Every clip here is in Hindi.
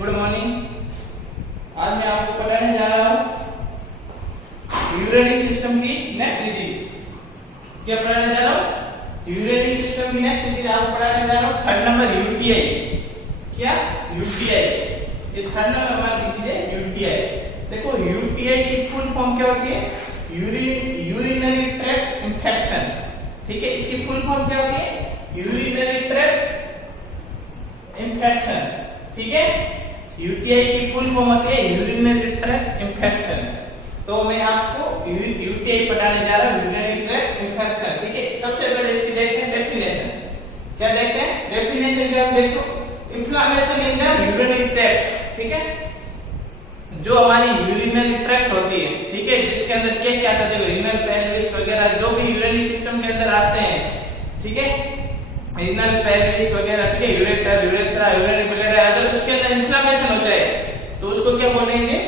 Good morning. आज मैं आपको पढ़ाने जा रहा हूँ यूरिनरी सिस्टम की नेक्स्ट डिजीज। क्या पढ़ाने जा रहा हूँ? यूरिनरी सिस्टम की नेक्स्ट डिजीज आपको पढ़ाने जा रहा हूँ। Third number UTI. क्या? यूटीआई। ये थर्ड नंबर हमारी डिजीज है यूटीआई। देखो यूटीआई की फुल फॉर्म क्या होती है? Urinary tract infection. ठीक है, इसकी फुल फॉर्म क्या होती है? Urinary tract infection. ठीक है, यूटीआई की फुल फॉर्म होती है यूरिनरी ट्रैक्ट इंफेक्शन। तो मैं आपको यूटीआई पढ़ाने जा रहा हूँ, यूरिनरी ट्रैक्ट इंफेक्शन। ठीक है, सबसे पहले इसकी देखते हैं डेफिनेशन। क्या देखते हैं? डेफिनेशन क्या देखो, inflammation in the urinary tract. ठीक है, जो हमारी यूरिनरी ट्रैक्ट होती है, ठीक है, जिसके अंदर क्या क्या आता है, रीनल पेल्विस वगैरह जो भी यूरिनरी सिस्टम के अंदर आते हैं, ठीक है, रीनल पेल्विस वगैरह, ठीक है, यूरेटर, यूरेथ्रा, यूरिनरी ब्लैडर, अगर उसके अंदर इन्फ्लेमेशन हो जाए तो उसको क्या बोलेंगे?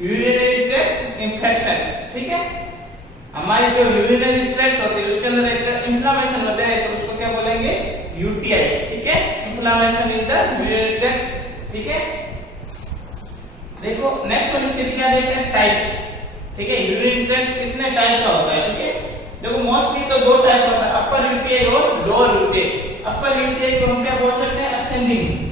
Urinary tract infection. ठीक है, हमारी जो यूरिनरी ट्रैक्ट होती है उसके अंदर एक इन्फ्लेमेशन हो जाए तो उसको क्या बोलेंगे? यूटीआई। ठीक है, inflammation in the urinary tract. ठीक है, देखो नेक्स्ट वन इसके क्या देखते हैं? टाइप्स। ठीक है, यूरिनरी ट्रैक्ट कितने टाइप का होता है? ठीक है, देखो मोस्टली तो दो टाइप होता है, अपर यूटीआई और लोअर यूटीआई। अपर यूटीआई को हम क्या बोल सकते हैं? असेंडिंग।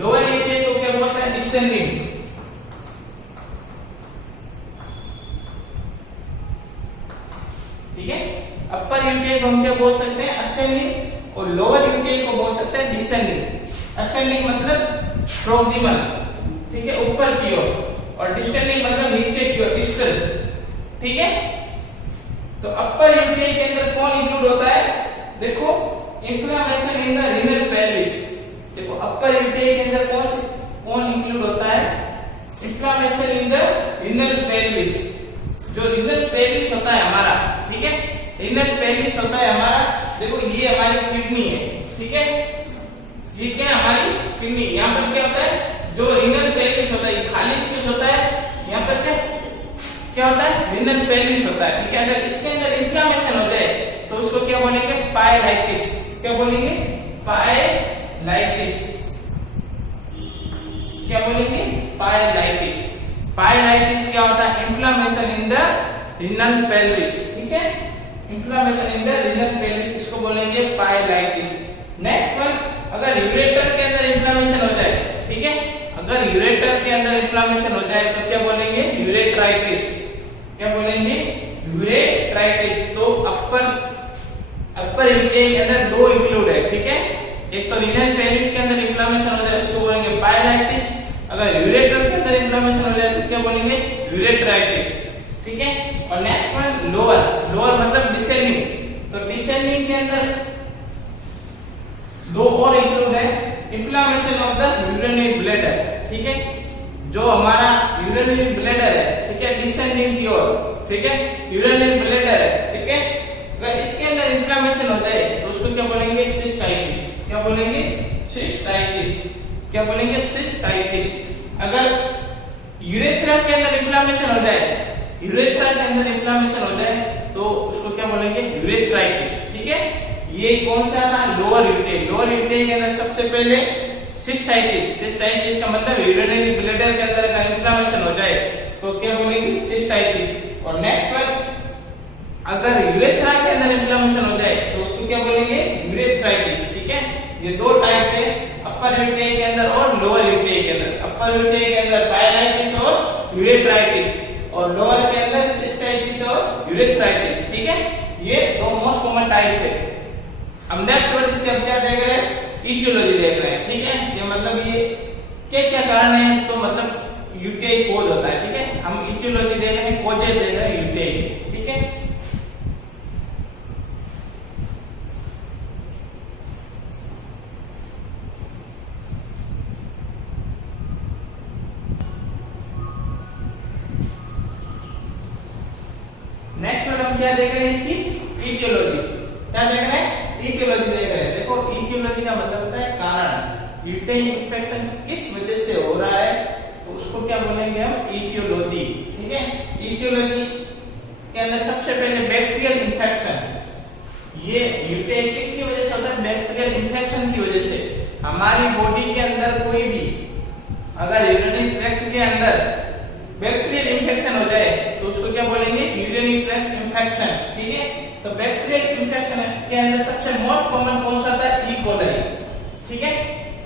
लोअर यूटीआई को क्या बोलते हैं? डिसेंडिंग। ठीक है, अपर यूटीआई को हम क्या बोल सकते हैं? असेंडिंग, और लोअर यूटीआई को बोल सकते हैं डिसेंडिंग। असेंडिंग मतलब प्रोक्सिमल, ठीक है, ऊपर की ओर, और डिसेंडिंग मतलब नीचे की ओर, डिस्टल। ठीक है, तो अपर यूटीआई के अंदर कौन इंक्लूड होता है? देखो inflammation in the renal pelvis. देखो अपर यूटीआई के अंदर कौन इंक्लूड होता है? Inflammation in the renal pelvis. जो रीनल पेल्विस होता है हमारा, ठीक है, रीनल पेल्विस होता है हमारा, देखो ये हमारी किडनी है। ठीक है, ये क्या है? हमारी किडनी। यहाँ पर क्या होता है? जो रीनल पेल्विस होता है, खाली स्पेस होता है, यहाँ पर क्या होता है? रीनल पेल्विस होता है। ठीक है, अगर इसके अंदर इन्फ्लेमेशन हो जाए तो उसको क्या बोलेंगे? पायलाइटिस। क्या बोलेंगे? पायलाइटिस। क्या बोलेंगे? पायलाइटिस। पायलाइटिस क्या होता है? Inflammation in the renal pelvis. ठीक है, inflammation in the renal pelvis, इसको बोलेंगे पायलाइटिस। नेक्स्ट वन, अगर यूरेटर के अंदर इन्फ्लेमेशन हो जाए, ठीक है, अगर यूरेटर के अंदर इन्फ्लेमेशन हो जाए तो क्या बोलेंगे? यूरेट्राइटिस। क्या बोलेंगे? यूरेट्राइटिस। तो अपर यूटीआई के अंदर दो इंक्लूड है। ठीक है, एक तो रीनल पेल्विस के अंदर इन्फ्लेमेशन हो जाए उसको बोलेंगे पायलाइटिस। अगर यूरेटर के अंदर इन्फ्लेमेशन हो जाए तो क्या बोलेंगे? यूरेट्राइटिस। ठीक है, और नेक्स्ट वन लोअर। लोअर मतलब डिसेंडिंग। तो डिसेंडिंग के अंदर दो और इंक्लूड है, inflammation of the urinary bladder. ठीक है, जो हमारा यूरिनरी ब्लैडर है, ठीक है, डिसेंडिंग की ओर, ठीक है, यूरिनरी ब्लैडर है। ठीक है, अगर इसके अंदर इन्फ्लेमेशन हो जाए तो उसको क्या बोलेंगे? सिस्टाइटिस। क्या बोलेंगे? सिस्टाइटिस। क्या बोलेंगे? सिस्टाइटिस। अगर यूरेथ्रा के अंदर इन्फ्लेमेशन हो जाए, यूरेथ्रा के अंदर इन्फ्लेमेशन हो जाए तो उसको क्या बोलेंगे? यूरेथ्राइटिस। ठीक है, ये कौन सा था? Lower UTI. लोअर यूटीआई के अंदर सबसे पहले सिस्टाइटिस। सिस्टाइटिस का मतलब यूरिनरी ब्लैडर के अंदर का इन्फ्लेमेशन हो जाए तो क्या बोलेंगे? सिस्टाइटिस। और नेक्स्ट वन, अगर यूरेथ्रा के अंदर इन्फ्लेमेशन हो जाए तो उसको क्या बोलेंगे? यूरेथ्राइटिस। ठीक है, ये दो टाइप थे, अपर यूटीआई के अंदर और लोअर यूटीआई के अंदर। अपर यूटीआई के अंदर पायलाइटिस और यूरेट्राइटिस, और लोअर के अंदर सिस्टाइटिस और यूरेथ्राइटिस। ठीक है, ये दो मोस्ट कॉमन टाइप थे। अब नेक्स्ट वर्ड इससे हम क्या देख रहे हैं? इटियोलॉजी देख रहे हैं। ठीक है, ये मतलब ये क्या कारण है, तो मतलब यूटीआई कोज होता है। ठीक है, हम इटियोलॉजी देख रहे हैं, कोजेस देख रहे हैं यूटीआई के। ठीक है, नेक्स्ट वर्ड हम क्या देख रहे हैं? इसकी इटियोलॉजी। क्या देख रहे हैं? इटियोलॉजी देख रहे हैं। देखो इटियोलॉजी का मतलब होता है कारण। यूटीआई इंफेक्शन किस वजह से हो रहा है तो उसको क्या बोलेंगे हम? इटियोलॉजी। ठीक है, इटियोलॉजी के अंदर सबसे पहले बैक्टीरियल इंफेक्शन, ये यूटीआई किसकी वजह से होता है? बैक्टीरियल इन्फेक्शन की वजह से। हमारी बॉडी के अंदर कोई भी अगर यूरिनरी ट्रैक्ट के अंदर बैक्टीरियल इन्फेक्शन हो जाए तो उसको क्या बोलेंगे? Urinary tract infection. ठीक है, तो बैक्टीरियल इन्फेक्शन के अंदर सबसे मोस्ट कॉमन कौन सा होता है? E coli. ठीक है,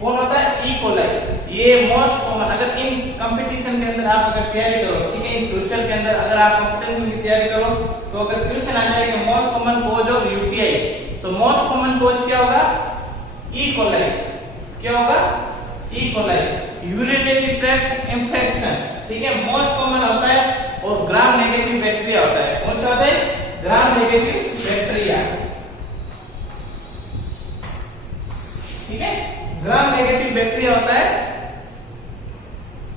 कौन होता है? E coli. ये मोस्ट कॉमन। अगर इन कंपटीशन के अंदर आप अगर तैयारी करो, ठीक है, इन फ्यूचर के अंदर अगर आप कंपटीशन की तैयारी करो तो अगर क्वेश्चन आ जाए कि most common cause of UTI, तो मोस्ट कॉमन कॉज क्या होगा? E coli. क्या होगा? E coli, urinary tract infection. ठीक है, मोस्ट कॉमन होता है और ग्राम नेगेटिव बैक्टीरिया होता है। कौन सा होता है? Gram negative bacteria. ठीक है, ग्राम नेगेटिव बैक्टीरिया होता है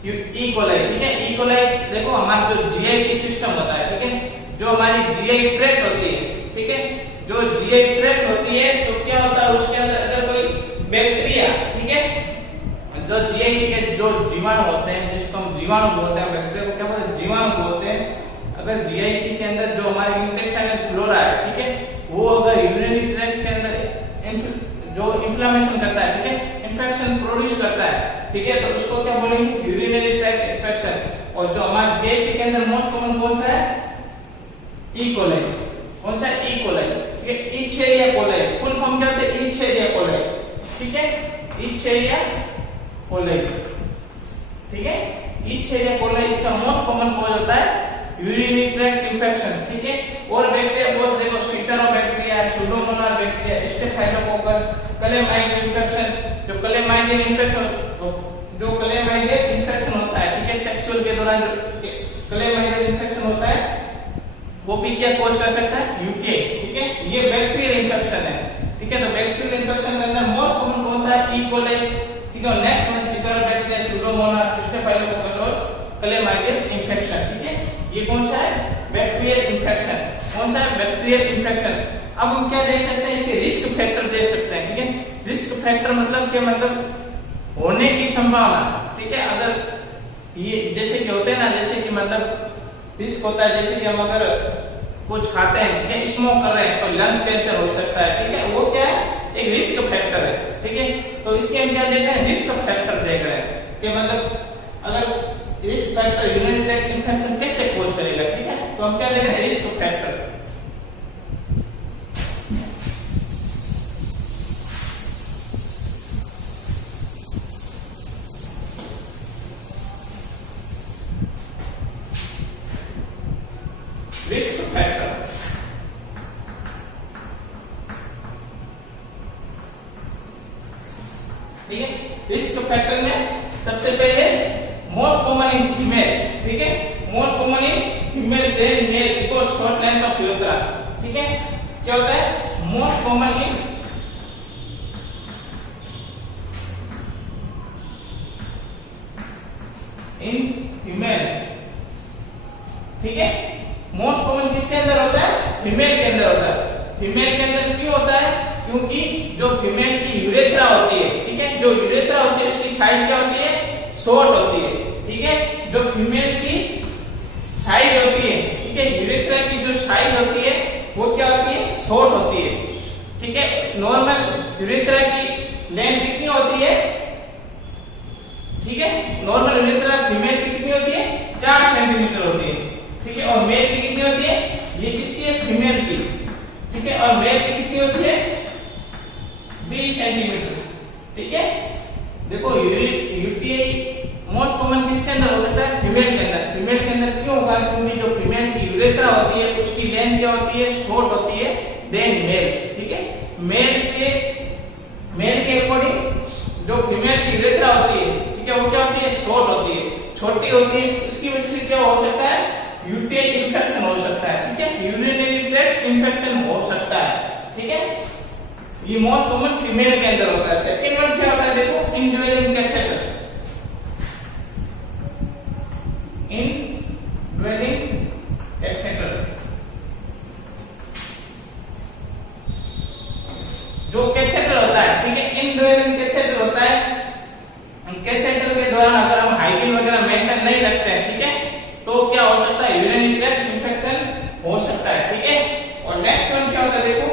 ई कोलाई। ठीक है, ई कोलाई देखो हमारा जो जीआई सिस्टम होता है, ठीक है, जो हमारी जीआई ट्रैक्ट होती है, ठीक है, जो जीआई ट्रैक्ट होती है तो क्या होता है उसके अंदर अगर कोई बैक्टीरिया, ठीक है, जो जीआई के जो जीवाणु होते हैं, जिसको हम जीवाणु बोलते हैं, बैक्टीरिया को क्या बोलते हैं? जीवाणु बोलते हैं। अगर जीआई के अंदर जो हमारे इंटेस्टाइनल फ्लोरा है, ठीक है, वो अगर यूरिनरी ट्रैक्ट के अंदर जो इन्फ्लेमेशन करता है, ठीक है, इन्फेक्शन प्रोड्यूस करता है, ठीक है, तो उसको क्या बोलेंगे? Urinary tract infection. और जो हमारे जीआई के अंदर मोस्ट कॉमन कौन सा है? E coli. कौन सा? E coli. ठीक है, इचेरिया कोलाई। फुल फॉर्म क्या होता है? इचेरिया कोलाई। ठीक है, इचेरिया कोलाई। ठीक है, इचेरिया कोलाई इसका मोस्ट कॉमन कॉज होता है यूरिनरी ट्रैक्ट इन्फेक्शन। ठीक है, और बैक्टीरिया बहुत देखो, streptobacteria, pseudomonas bacteria, staphylococcus, chlamydial infection. जो क्लेमाइडियल इन्फेक्शन होता है, ठीक है, सेक्सुअल के दौरान जो क्लेमाइडियल इन्फेक्शन होता है वो भी क्या कॉज कर सकता है? यूटीआई। ठीक है, ये बैक्टीरियल इन्फेक्शन है। ठीक है, तो बैक्टीरियल इन्फेक्शन के अंदर मोस्ट कॉमन कौन होता है? E coli. ठीक है, नेक्स्ट में स्टिक्टोबैक्टीरिया, सुडोमोनास, स्टेफाइलोकोकस और क्लेमाइडियल इन्फेक्शन। ठीक है, ये कौन सा है? Bacterial infection. कौन सा है? Bacterial infection. अब हम क्या देख सकते हैं? इसके रिस्क फैक्टर देख सकते हैं। ठीक है, रिस्क फैक्टर मतलब क्या? मतलब होने की संभावना। ठीक है, अगर ये जैसे कि होते हैं ना, जैसे कि मतलब रिस्क होता है, जैसे कि हम अगर कुछ खाते हैं, ठीक है, स्मोक कर रहे हैं तो लंग कैंसर हो सकता है। ठीक है, वो क्या है? एक रिस्क फैक्टर है। ठीक है, तो इसके हम क्या देख रहे हैं? रिस्क फैक्टर देख रहे हैं कि मतलब अगर risk factor urinary tract infection कैसे कॉज करेगा। ठीक है, तो हम क्या देख रहे हैं? Risk factor. Risk factor. ठीक है, रिस्क फैक्टर में सबसे पहले मोस्ट कॉमन इन फीमेल। ठीक है, most common in female than male because short length of urethra. ठीक है, क्या होता है? Most common in female. ठीक है, मोस्ट कॉमन किसके अंदर होता है? फीमेल के अंदर होता है। फीमेल के अंदर क्यों होता है? क्योंकि जो फीमेल की यूरेथ्रा होती है, ठीक है, जो यूरेथ्रा होती है उसकी साइड क्या होती है? शॉर्ट होती है। ठीक है, जो फीमेल की साइड होती है, ठीक है, यूरेथ्रा की जो साइड होती है वो क्या होती है? शॉर्ट होती है। ठीक है, नॉर्मल यूरेथ्रा की लेंथ कितनी होती है? ठीक है, नॉर्मल यूरेथ्रा फीमेल की कितनी होती है? 4 सेंटीमीटर होती है। ठीक है, और मेल की कितनी होती है? ये किसकी है? फीमेल की। ठीक है, और मेल की कितनी होती है? 20 सेंटीमीटर। ठीक है, देखो यूटीआई मोस्ट कॉमन किसके अंदर हो सकता है? फीमेल के अंदर। फीमेल के अंदर क्यों होगा? क्योंकि जो फीमेल की यूरेथ्रा होती है उसकी लेंथ क्या होती है? शॉर्ट होती है देन मेल। ठीक है, मेल के अकॉर्डिंग जो फीमेल की यूरेथ्रा होती है, ठीक है, वो क्या होती है? शॉर्ट होती है, छोटी होती है। इसकी वजह से क्या हो सकता है? यूटीआई इन्फेक्शन हो सकता है। ठीक है, यूरिनरी ट्रैक्ट इन्फेक्शन हो सकता है। ठीक है, ये मोस्ट कॉमन फीमेल के अंदर होता है। सेकंड वन क्या होता है? देखो, इनड्वेलिंग कैथेटर। इनड्वेलिंग कैथेटर जो कैथेटर होता है, ठीक है, इनड्वेलिंग कैथेटर होता है। कैथेटर के दौरान अगर हम हाइजीन वगैरह मेंटेन नहीं रखते हैं, ठीक है, तो क्या हो सकता है? यूरिनरी ट्रैक्ट इन्फेक्शन हो सकता है। ठीक है, और नेक्स्ट वन क्या होता है? देखो,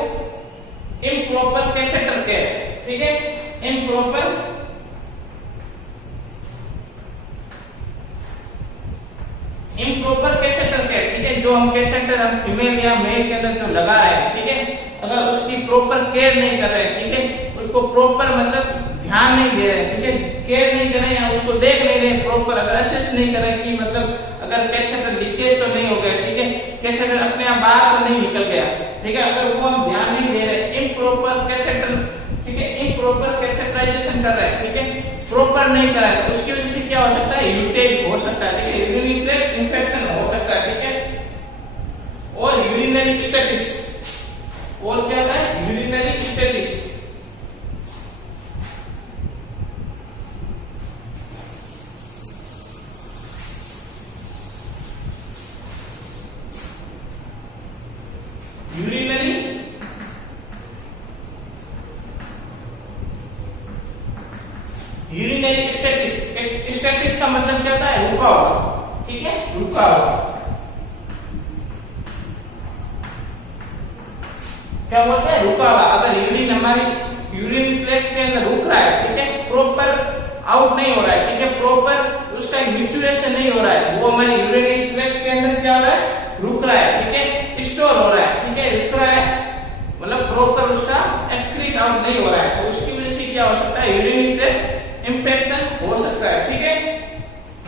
इम्प्रॉपर कैथेटर क्या है, ठीक है, जो हम कैथेटर हम फीमेल या मेल के अंदर जो लगा रहे हैं, ठीक है, अगर उसकी प्रॉपर केयर नहीं कर रहे हैं, ठीक है, उसको प्रॉपर मतलब ध्यान नहीं दे रहे हैं, ठीक है, केयर नहीं कर रहे हैं, उसको देख नहीं रहे प्रॉपर, अगर असेस नहीं कर रहे कि मतलब अगर कैथेटर लीकेज तो नहीं हो गया, ठीक है, कैथेटर अपने आप बाहर तो नहीं निकल गया, ठीक है, अगर वो हम ध्यान नहीं दे रहे, इम्प्रॉपर कैथेटर, ठीक है, इम्प्रॉपर कैथेटराइजेशन कर रहे हैं, ठीक है, प्रॉपर नहीं कर रहे हैं, तो उसकी वजह से क्या हो सकता है, यूटेज हो सकता है, ठीक है, यूरिनरी ट्रैक्ट इंफेक्शन हो सकता है, ठीक है, और यूरिनरी स्टेटिस, और क्या होता है, urinary stasis, urinary urinary stasis, stasis का मतलब क्या होता है, रुका हुआ, ठीक है, रुका हुआ, क्या बोलते हैं, रुका हुआ, अगर यूरिन हमारी यूरिन ट्रैक्ट के अंदर रुक रहा है, ठीक है, प्रॉपर आउट नहीं हो रहा है, ठीक है, प्रॉपर उसका मैच्योरेशन नहीं हो रहा है, वो हमारे यूरिन ट्रैक्ट के अंदर क्या हो रहा है, रुक रहा है, ठीक है, स्टोर हो रहा है, ठीक है, रुक रहा है, मतलब प्रॉपर उसका एक्सक्रीट आउट नहीं हो रहा है, तो उसकी वजह से क्या हो सकता है, यूरिनरी ट्रैक्ट इंफेक्शन हो सकता है, ठीक है।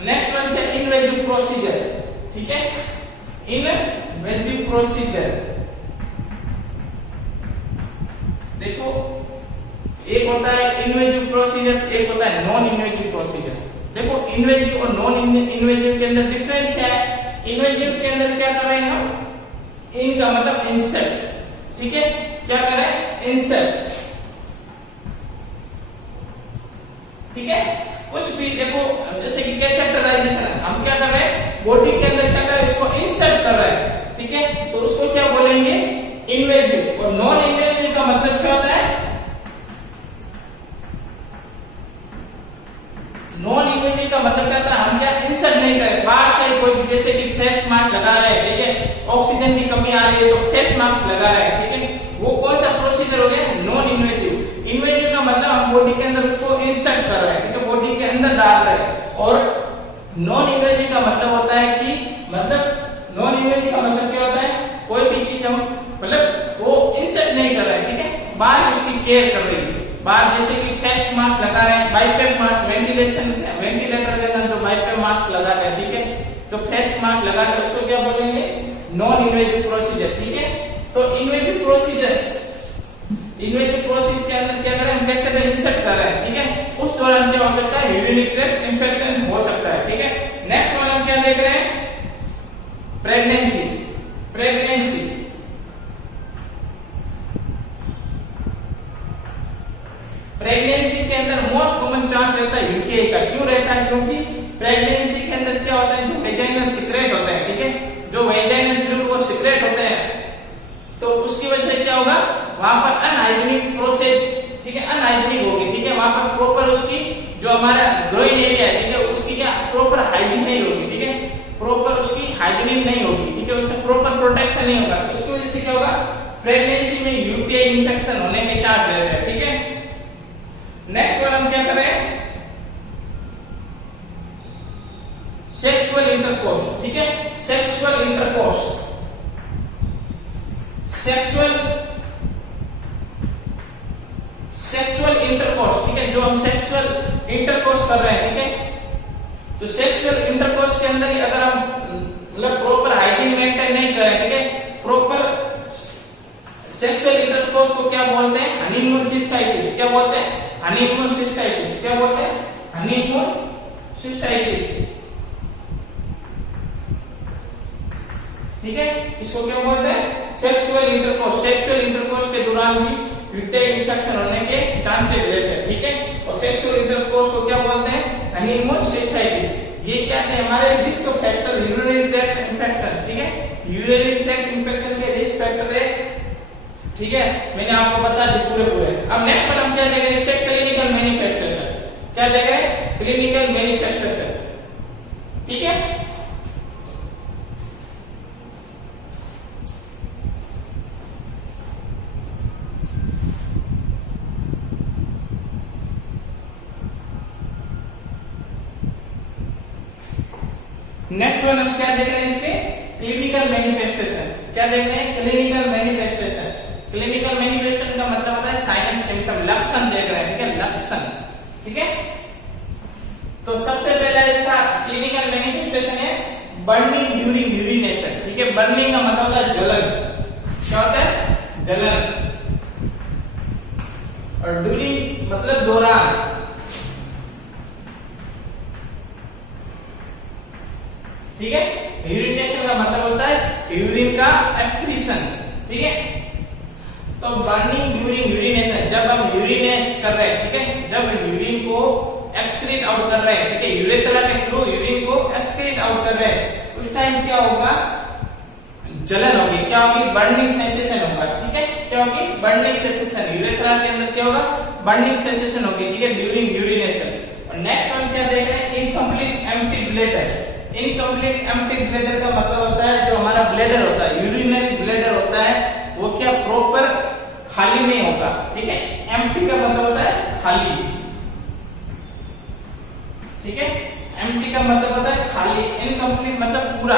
नेक्स्ट वन है इनवेजिव प्रोसीजर, ठीक है, इनवेजिव प्रोसीजर, देखो एक होता है इनवेजिव प्रोसीजर, एक होता है नॉन इनवेजिव प्रोसीजर। देखो इनवेजिव और नॉन इनवेजिव के अंदर डिफरेंट क्या है, इनवेजिव के अंदर क्या कर रहे हैं हम, इनका मतलब इंसर्ट, ठीक है, क्या कर रहे हैं, इंसर्ट, ठीक है, कुछ भी देखो जैसे कि कैथेटराइजेशन हम क्या कर रहे हैं, बॉडी के अंदर क्या कर रहे हैं, इसको इंसर्ट कर रहे हैं, ठीक है, तो उसको क्या बोलेंगे, इन्वेजिव। और नॉन इन्वेजिव का मतलब क्या होता है, नॉन इन्वेजिव का मतलब क्या होता है, हम क्या इंसर्ट नहीं करें, बाहर से कोई जैसे कि फेस मास्क लगा रहे हैं, ठीक है, ऑक्सीजन की कमी आ रही है तो फेस मास्क लगा रहे हैं, ठीक है, वो कौन सा प्रोसीजर हो गया, नॉन इन्वेजिव। इन्वेजिव का मतलब हम बॉडी के अंदर उसको इंसर्ट कर रहे हैं, ठीक है, बॉडी के अंदर डाल रहे हैं। और नॉन इन्वेजिव का मतलब होता है कि मतलब नॉन इन्वेजिव का मतलब क्या होता है, कोई भी चीज हम मतलब वो इंसर्ट नहीं कर रहे हैं, ठीक है, बाहर उसकी केयर कर रही है, बाहर जैसे कि फेस मास्क लगा रहे हैं, बाइपेप मास्क, वेंटिलेटर के अंदर जो बाइपेप मास्क लगाते हैं, ठीक है, तो फेस मास्क लगाकर उसको क्या बोलेंगे, नॉन इन्वेजिव प्रोसीजर, ठीक है। तो इन्वेजिव प्रोसीजर के अंदर क्या करें, हम कैथेटर इंसर्ट कर रहे हैं, ठीक है, उस दौरान क्या हो सकता है, यूरिनरी ट्रैक्ट इंफेक्शन हो सकता है, ठीक है। नेक्स्ट वन हम क्या देख रहे हैं, प्रेगनेंसी, प्रेगनेंसी, प्रेगनेंसी के अंदर मोस्ट कॉमन चांस रहता है यूटीआई का। क्यों रहता है, क्योंकि प्रेगनेंसी के अंदर क्या होता है, जो वेजाइनल सीक्रेट होते हैं, ठीक है, जो वेजाइनल फ्लूइड वो सीक्रेट होते हैं, तो उसकी वजह से क्या होगा, वहां पर अनहाइजीनिक प्रोसेस, ठीक है, अनहाइजीनिक होगी, ठीक है, वहां पर प्रॉपर उसकी जो हमारा ग्रोइन एरिया है, ठीक है, उसकी क्या प्रॉपर हाइजीन नहीं होगी, ठीक है, प्रॉपर उसकी हाइजीन नहीं होगी, ठीक है, उसका प्रॉपर प्रोटेक्शन नहीं होगा, उसकी वजह से क्या होगा, प्रेगनेंसी में यूटीआई इंफेक्शन होने के चांस रहते हैं, ठीक है। नेक्स्ट वन हम क्या कर रहे हैं, सेक्सुअल इंटरकोर्स, ठीक है, सेक्सुअल इंटरकोर्स, सेक्सुअल इंटरकोर्स, ठीक है, जो हम सेक्सुअल इंटरकोर्स कर रहे हैं, ठीक है, तो सेक्सुअल इंटरकोर्स के अंदर ही अगर हम मतलब प्रॉपर हाइजीन मेंटेन नहीं करें, ठीक है, प्रॉपर सेक्सुअल इंटरकोर्स को क्या बोलते हैं, हनीमून सिस्टाइटिस, क्या बोलते हैं, हनीमून सिस्टाइटिस, क्या बोलते हैं, हनीमून सिस्टाइटिस, ठीक है, इसको क्या बोलते हैं, सेक्सुअल इंटरकोर्स। सेक्सुअल इंटरकोर्स के दौरान भी यूटीआई इंफेक्शन होने के चांसेस रहते हैं, ठीक है, और सेक्सुअल इंटरकोर्स को क्या बोलते हैं, हनीमून सिस्टाइटिस। ये क्या है, हमारे risk factor urinary tract infection, ठीक है, यूरिनरी ट्रैक्ट इंफेक्शन के रिस्क फैक्टर है, ठीक है, मैंने आपको बता दी पूरे। अब नेक्स्ट पर हम क्या देखेंगे, इसके क्लिनिकल मैनिफेस्टेशन, क्या देखेंगे, क्लिनिकल मैनिफेस्टेशन, ठीक है। नेक्स्ट वन हम क्या देख रहे हैं इसके क्लिनिकल मैनिफेस्टेशन। क्या देख रहे हैं? Clinical manifestation. क्लिनिकल मैनिफेस्टेशन का मतलब होता है साइन एंड सिम्टम, लक्षण देख रहे हैं, ठीक है, लक्षण, ठीक है। तो सबसे पहला इसका क्लिनिकल मैनिफेस्टेशन है बर्निंग ड्यूरिंग यूरिनेशन, ठीक है। बर्निंग का मतलब होता है जलन, क्या होता है? जलन। और ड्यूरिंग मतलब दौरान, ठीक है। यूरिनेशन का मतलब होता है यूरिन का एक्सक्रीशन, ठीक है। तो बर्निंग ड्यूरिंग यूरिनेशन, जब हम यूरिनेट कर रहे हैं, ठीक है, जब यूरिन को एक्सक्रीट आउट कर रहे हैं, ठीक है, यूरेथ्रा के थ्रू यूरिन को एक्सक्रीट आउट कर रहे हैं, उस टाइम क्या होगा? जलन होगी। क्या होगी? बर्निंग सेंसेशन होगा, ठीक है। क्या होगी? Burning sensation. यूरेथ्रा के अंदर क्या होगा? बर्निंग सेंसेशन होगी, ठीक है, ड्यूरिंग यूरिनेशन। और नेक्स्ट वन क्या देख रहे हैं? Incomplete empty bladder. Incomplete empty bladder का मतलब होता है जो हमारा ब्लैडर होता है, यूरिनरी ब्लैडर होता है, वो क्या प्रॉपर खाली नहीं होगा, ठीक है। एम्प्टी का मतलब होता है खाली, ठीक है। एम्प्टी का मतलब होता है खाली, इनकम्प्लीट मतलब पूरा,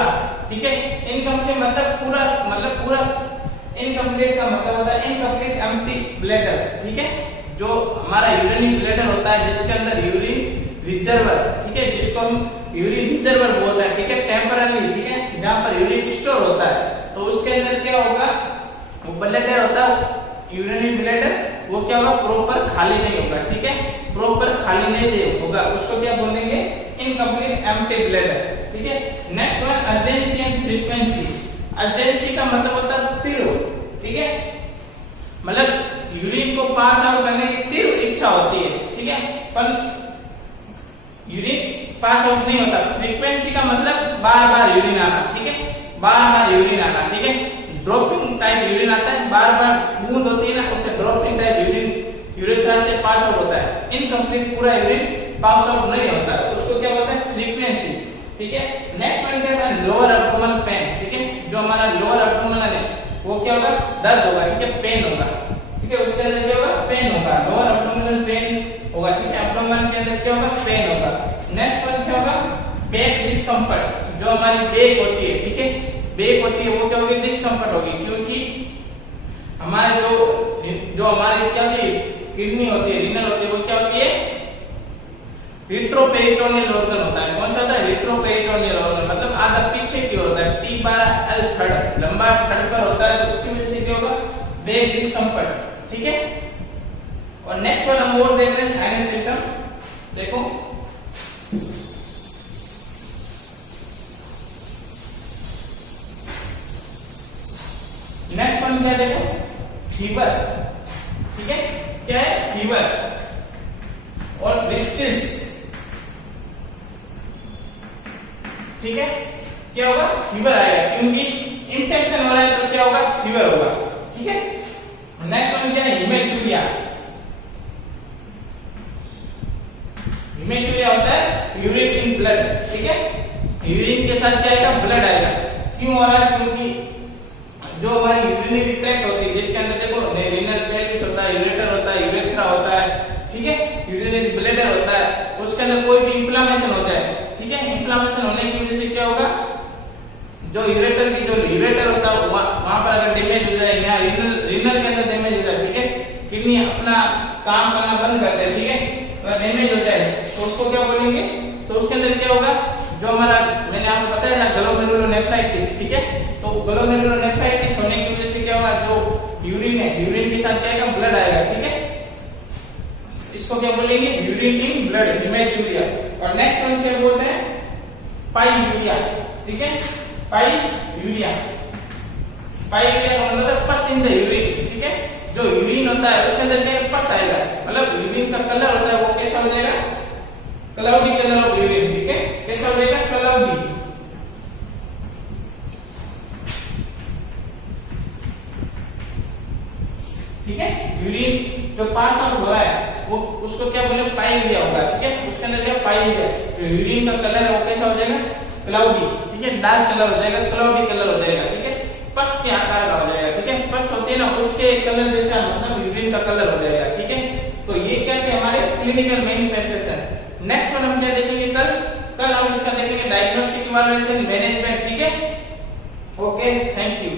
ठीक है। इनकम्प्लीट मतलब पूरा, इनकम्प्लीट का मतलब होता है इनकम्प्लीट एम्प्टी ब्लैडर, ठीक है। जो हमारा यूरिनरी ब्लैडर होता है जिसके अंदर यूरिन रिजर्वर, ठीक है, जिसको हम यूरिन रिजर्वर बोलते हैं, ठीक है, टेम्पररी, ठीक है, जहां पर यूरिन स्टोर होता है, तो उसके अंदर क्या होगा? वो ब्लैडर होता है यूरिनरी ब्लैडर, वो क्या होगा? प्रॉपर खाली नहीं होगा, ठीक है, प्रॉपर खाली नहीं होगा, उसको क्या बोलेंगे? इनकम्प्लीट एम्प्टी ब्लैडर, ठीक है। Next one urgency and frequency. Urgency का मतलब होता है तीव्र, ठीक है, मतलब यूरिन को पास आउट करने की तीव्र इच्छा होती है, ठीक है, पर यूरिन पास आउट नहीं होता। फ्रीक्वेंसी का मतलब बार बार यूरिन आना, ठीक है, बार बार यूरिन आना, ठीक है। ड्रॉपिंग टाइप यूरिन आता है, बार बार बूंद होती है ना, उससे ड्रॉपिंग टाइप यूरिन यूरेथ्रा से पास आउट होता है। इनकम्प्लीट पूरा यूरिन पास आउट नहीं होता, उसको क्या बोलते हैं? फ्रीक्वेंसी, ठीक है। नेक्स्ट वन क्या है? लोअर एब्डोमिनल पेन, ठीक है, जो हमारा लोअर एब्डोमिनल है वो क्या होगा? दर्द होगा, ठीक है, पेन होगा, ठीक है, उसके अंदर क्या होगा? पेन होगा, लोअर एब्डोमिनल पेन होगा, ठीक है, एब्डोमेन के अंदर क्या होगा? पेन होगा। नेक्स्ट वन क्या होगा? बैक डिस्कम्फर्ट, जो हमारी बैक होती है, ठीक है, बैक होती है वो क्या होगी? डिस्कम्फर्ट होगी, क्योंकि हमारे जो हमारी क्या होती है? किडनी होती है, रीनल होती है, वो क्या होती है? रिट्रोपेरिटोनियल ऑर्गन होता है। कौन सा होता है? रिट्रोपेरिटोनियल ऑर्गन, मतलब आधा पीछे की ओर होता है, T/L थर्ड, लंबा थर्ड पर होता है, तो उसकी वजह से क्या होगा? बैक डिस्कम्फर्ट, ठीक है। और नेक्स्ट वन हम और देख रहे हैं साइन एंड सिम्टम। देखो नेक्स्ट वन क्या? देखो फीवर, ठीक है, क्या है? फीवर और डिस्टेंस, ठीक है, क्या होगा? फीवर आएगा, क्योंकि इंफेक्शन हो रहा है तो क्या होगा? फीवर होगा, ठीक है। नेक्स्ट वन क्या है? हिमेचुरिया। हिमेचुरिया होता है यूरिन इन ब्लड, ठीक है, यूरिन के साथ क्या आएगा? ब्लड आएगा। क्यों हो रहा है? क्योंकि जो हमारी यूरिनरी ट्रैक्ट होती है, जिसके अंदर देखो रीनल पेल्विस होता है, यूरेटर होता है, यूरेथ्रा होता है, ठीक है, यूरिनरी ब्लैडर होता है, उसके अंदर कोई भी इंफ्लेमेशन हो जाए, ठीक है, इंफ्लेमेशन होने की वजह से क्या होगा? जो यूरेटर की जो यूरेटर होता है वहां पर अगर डैमेज हो जाए, या रीनल के अंदर डैमेज हो जाए, ठीक है, किडनी अपना काम करना बंद कर दे, ठीक है, अगर डैमेज हो जाए तो उसको क्या बोलेंगे? तो उसके अंदर क्या होगा? जो हमारा मैंने आपको बताया ना ग्लोमेरुलोनेफ्राइटिस, ठीक है, तो ग्लोमेरुलोनेफ्राइटिस होने की वजह से क्या होगा? जो यूरिन है, यूरिन के साथ क्या आएगा? ब्लड आएगा, ठीक है, इसको क्या बोलेंगे? Urine in blood, haematuria. और नेक्स्ट वन क्या बोलते हैं? पाइयूरिया, ठीक है, पाइयूरिया। पाइयूरिया का मतलब है पस इन द यूरिन, ठीक है, जो यूरिन होता है उसके अंदर क्या पस आएगा, मतलब यूरिन का कलर होता है वो कैसा हो जाएगा? क्लाउडी कलर ऑफ यूरिन, ठीक है, कैसा हो जाएगा? क्लाउडी, ठीक है। यूरिन जो पास आउट हो रहा है वो उसको क्या बोले? पाइयूरिया होगा, ठीक है, उसके अंदर क्या? पाइयूरिया। यूरिन का कलर है वो कैसा हो जाएगा? क्लाउडी, ठीक है, डार्क कलर हो जाएगा, क्लाउडी कलर हो जाएगा, ठीक है, पस के आकार का हो जाएगा, ठीक है, पस होती है ना उसके कलर जैसा, मतलब यूरिन का कलर हो जाएगा, ठीक है। तो ये क्या थे हमारे क्लिनिकल मैनिफेस्टेशन। नेक्स्ट वन हम क्या देखेंगे? कल हम इसका देखेंगे डायग्नोस्टिक इवैल्यूएशन मैनेजमेंट, ठीक है। Okay, thank you.